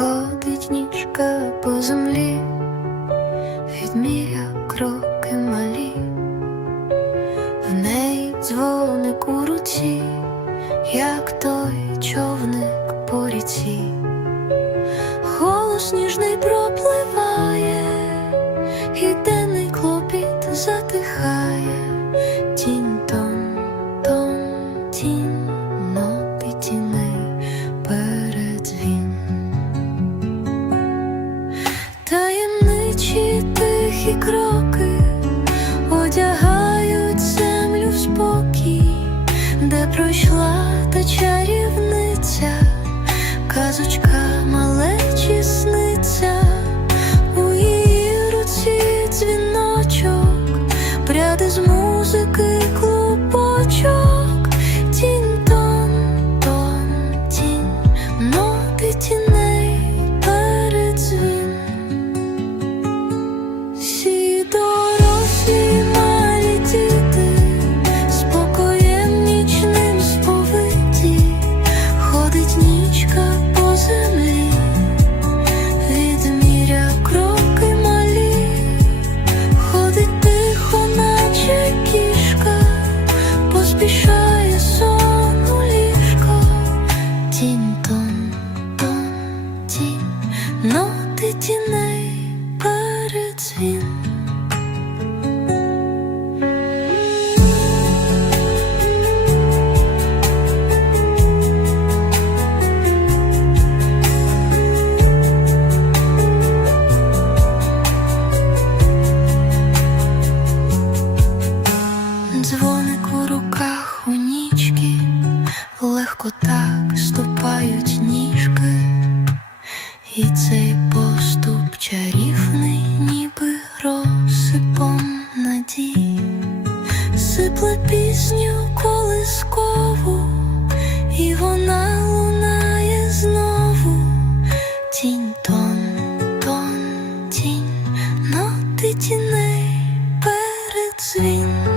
Ходить ніжка по землі, відміря кроки малі, в неї дзвоник у руці, як той човник по ріці, голос ніжний пропливає, і денний клопіт затихає, тінь тон, тон, тінь, тихі кроки одягають землю в спокій, де пройшла та чарівниця, казочка малечі так ступають ніжки, і цей поступ чарівний, ніби розсипом надій, сипле пісню колискову, і вона лунає знову тінь тон, тон, тінь, ноти тіней передзвін.